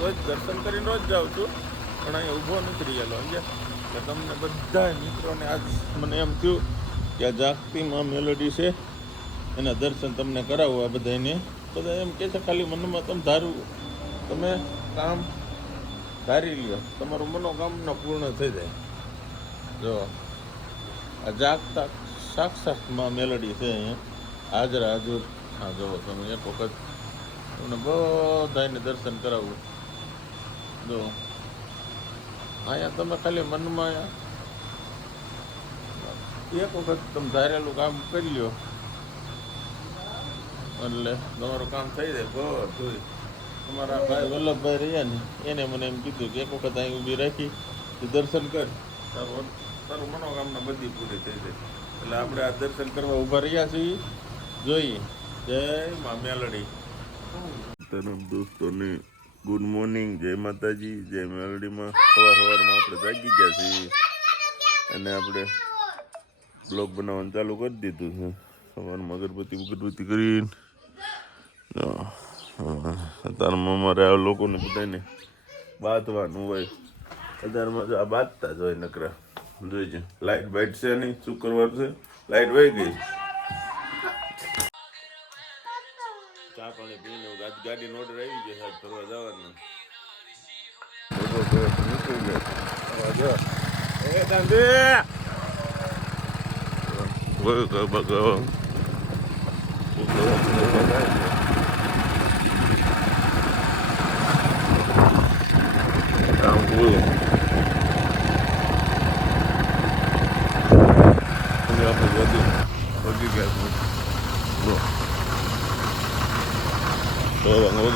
રોજ દર્શન કરીને રોજ જાઉં છું, પણ અહીંયા ઊભો નથી રહેલો સમજ્યા. એટલે તમને બધા મિત્રોને આજ મને એમ થયું કે આ જાગતીમાં મેલોડી છે એના દર્શન તમને કરાવું. આ બધાને બધા એમ કહે છે ખાલી મનમાં તમે ધારું, તમે કામ ધારી લ્યો, તમારું મનોકામના પૂર્ણ થઈ જાય. જો આ જાગતા સાક્ષાતમાં મેલોડી છે અહીંયા હાજર હાજર. હા જુઓ તમે એક વખત તમને બધાને દર્શન કરાવવું. જો અહીંયા તમે ખાલી મનમાં એક વખત તમે ધારેલું કામ કરી લ્યો એટલે તમારું કામ થઈ જાય બધું. તમારા ભાઈ વલ્લભભાઈ રહ્યા ને એને મને એમ કીધું કે એક વખત અહીં ઊભી રાખી દર્શન કર, તારું મનોકામના બધી પૂરી થઈ જાય. એટલે આપણે આ દર્શન કરવા ઊભા રહ્યા છીએ. જોઈએ જય મા મેલડી. તરફ દોસ્તોને ગુડ મોર્નિંગ, જય માતાજી, જય મેલડીમાં. સવારમાં આપણે જાગી ગયા છીએ અને આપણે બ્લોગ બનાવવાનું ચાલુ કરી દીધું છે. સવારમાં અગરબત્તી કરીને અત્યારમાં અમારે આ લોકોને બધાને બાંધવાનું હોય. અત્યારમાં જો આ બાંધતા જ હોય નકરા. જોઈજો લાઇટ બાઇટ છે નહીં, શુક્રવાર છે, લાઇટ વહી ગઈ. ચા પાણી પીને ગાડીનો ઓર્ડર આવી ગયો સાહેબ, ફરવા જવાનું.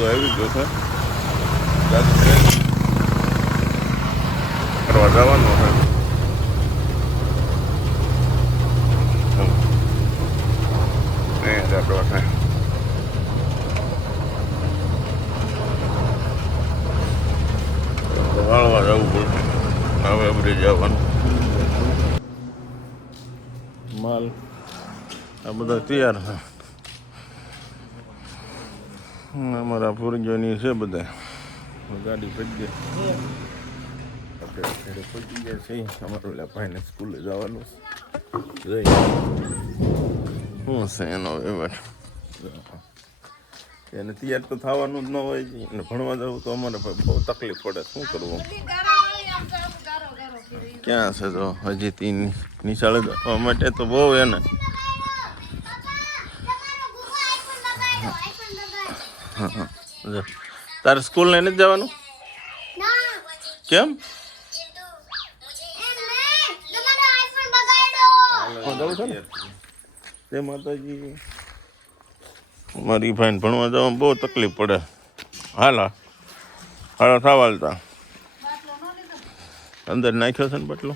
આવી ગયો છે, ફરવા જવાનું છે. વાળવા જવું પડે, હવે આપણે જવાનું. માલ આ બધા તૈયાર છે. અમારા પૂરજોની છે બધા. ગાડી પડી ગઈ, આપણે ઘરે પહોંચી ગયા છીએ. અમારું ઓલા ભાઈને સ્કૂલે જવાનું છે. શું છે એનો વ્યવહાર? એને તૈયાર તો થવાનું જ ન હોય. એને ભણવા જવું તો અમારે બહુ તકલીફ પડે. શું કરવું? ક્યાં છે તો હજી નિશાળે જવા માટે તો બહુ એને. તારે સ્કૂલ ને નથી જવાનું? કેમ? જવું છે ને તે માતાજી. મારી ભાઈને ભણવા જવામાં બહુ તકલીફ પડે. હાલા હાલો થવાલતા અંદર નાખ્યો છે ને બટલો.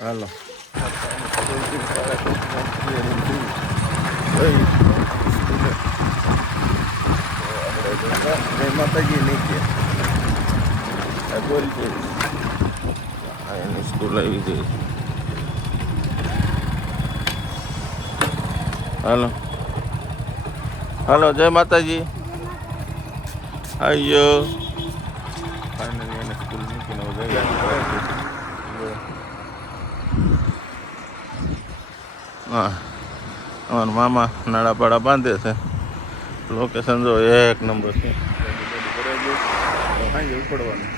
હાલો માતાજી નીચે બોલ એની સ્કૂલ આવી ગઈ. હાલો હાલો જય માતાજી. આયો ફાઇનલી એને સ્કૂલ મૂકીને હા અમારા મામા નાળાપાડા બાંધે છે. લોકેશન જો એક નંબર છે. સાંજે ઉપડવાનું.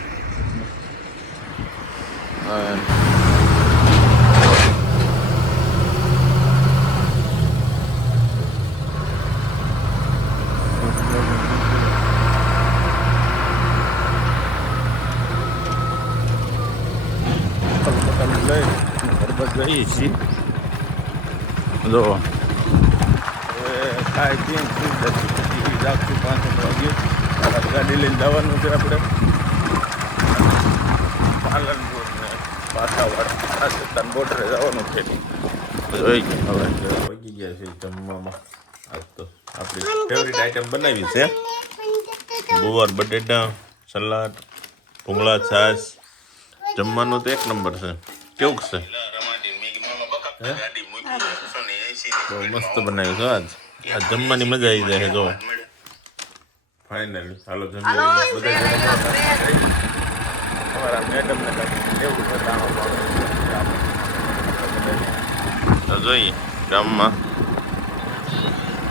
લઈ છીએ જો ખાઈ પીને પછી જાગશું 5 વાગે. ગાડી લઈને જવાનું છે આપણે પાલનપુર ને પાછાવાડ રાજસ્થાન બોર્ડરે જવાનું છે. જોઈ ગયા હવે પહોંચી ગયા છે જમવામાં. આજ તો આપણી ફેવરિટ આઈટમ બનાવી છે. ગુવાર બટેટા સલાડ ભૂંગળા છાશ. જમવાનું તો એક નંબર છે. કેવું છે? બહુ મસ્ત બનાવ્યું છે આજ. આ જમવાની મજા આવી જાય. જો ફાઇનલી હાલો જમી લઈએ બધા. અમારા મેડમને એવું બતાવો તો જોઈએ ગામમાં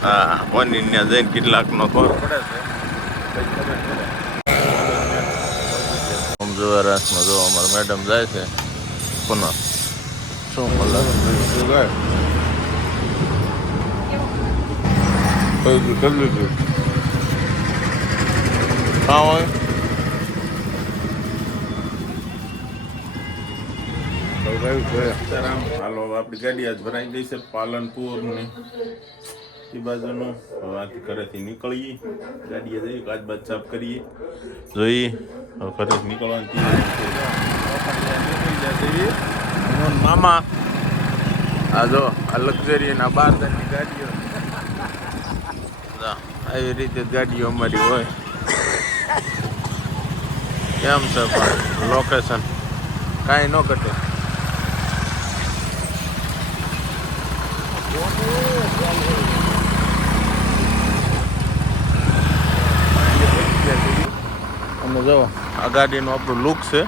હા પનીર ત્યાં જઈને કેટલાકનો ખબર પડે છે. આમ જોવા રાસમાં જો અમારા મેડમ જાય છે પુનઃ શું કલાક જાય કરી લીધું હા હોય હાલો આપણી ગાડી આજ ભરાઈ ગઈ છે પાલનપુરની એ બાજુનું હવે ઘરેથી નીકળીએ ગાડીએ જઈએ કાચબાજ સાફ કરીએ જોઈએ હવે ઘરેથી નીકળવાની મામા આ જો આ લક્ઝરીના 12 હજારની ગાડીઓ આવી રીતે ગાડીઓ અમારી હોય કેમ છે પણ લોકેશન કાંઈ ન ઘટે. અમે જો આ ગાડીનું આપણું લુક છે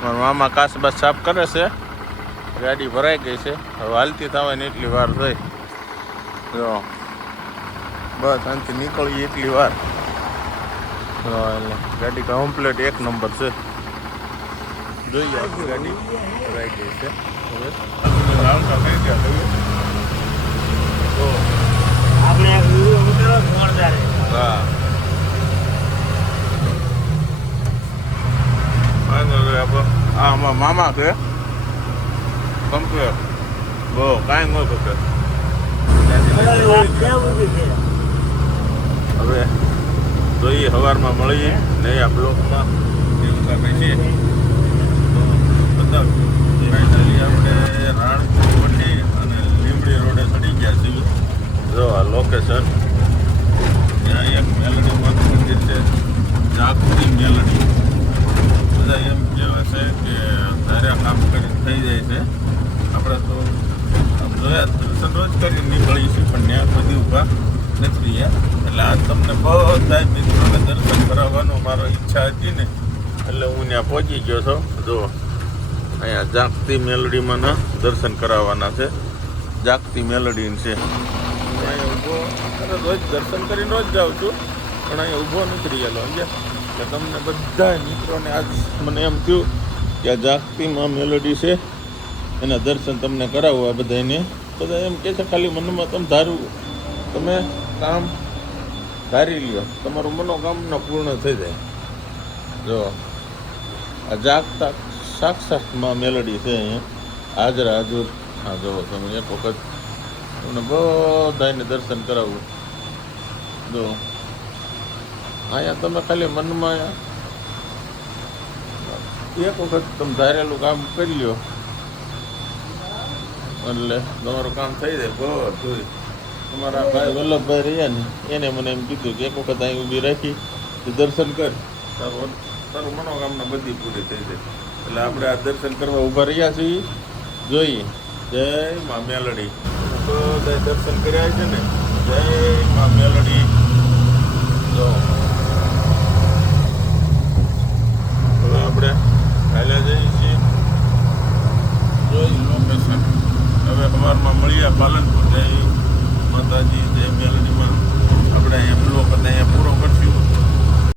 મારા મામા કાચબાજ સાફ કરે છે ગાડી ભરાઈ ગઈ છે હવે હાલતી થવાની એટલી વાર થઈ જો બસ આનાથી નીકળીએ એટલી વાર એટલે ગાડી કમ્પ્લેટ એક નંબર છે જોઈએ આપણી ગાડી ભરાઈ ગઈ છે હવે હા આમાં મામા છે કમ્પ્લેટ બહુ કાંઈ ન થશે હવે જોઈએ સવારમાં મળીએ નહીં આ બ્લોકમાં એવું કાંઈ છે ફાઇનલી આપણે રાણપુર અને લીમડી રોડે ચડી ગયા છીએ જો આ લોકેશન ત્યાં એક મેલડી માનું મંદિર છે જાગૃતિ મેલડી બધા એમ કહેવાય છે કે ધાર્યા કામ કરીને થઈ જાય છે આપણે તો જોયા દર્શન રોજ કરીને નીકળીએ છીએ પણ ત્યાં બધી ઊભા નથી રહ્યા એટલે આ તમને બધા મિત્રોને દર્શન કરાવવાનો મારો ઈચ્છા હતી ને એટલે હું ત્યાં પહોંચી ગયો છું જો અહીંયા જાગતી મેલડીમાંના દર્શન કરાવવાના છે જાગતી મેલડી છે અહીંયા ઊભો રોજ દર્શન કરીને રોજ જાઉં છું પણ અહીંયા ઊભો નથી રહેલો સમજ્યા કે તમને બધા મિત્રોને આજ મને એમ થયું કે આ જાગતીમાં મેલડી છે એના દર્શન તમને કરાવવા બધાને બધા એમ કહે છે ખાલી મનમાં તમે ધારવું તમે કામ ધારી લ્યો તમારું મનોકામના પૂર્ણ થઈ જાય જો આ જાગતા સાક્ષાતમાં મેલડી છે અહીંયા હાજરા હાજર હા જુઓ તમે એક વખત તમને બધાને દર્શન કરાવવું જો અહીંયા તમે ખાલી મનમાં એક વખત તમે ધારેલું કામ કરી લ્યો એટલે તમારું કામ થઈ જાય બધું. તમારા ભાઈ વલ્લભભાઈ રહ્યા ને એને મને એમ કીધું કે એક વખત અહીં ઊભી રાખી દર્શન કર તારું મનોકામના બધી પૂરી થઈ જાય એટલે આપણે આ દર્શન કરવા ઊભા રહ્યા છીએ જોઈએ જય મા મેલડી બધા દર્શન કર્યા છે ને જય મા મેલડી.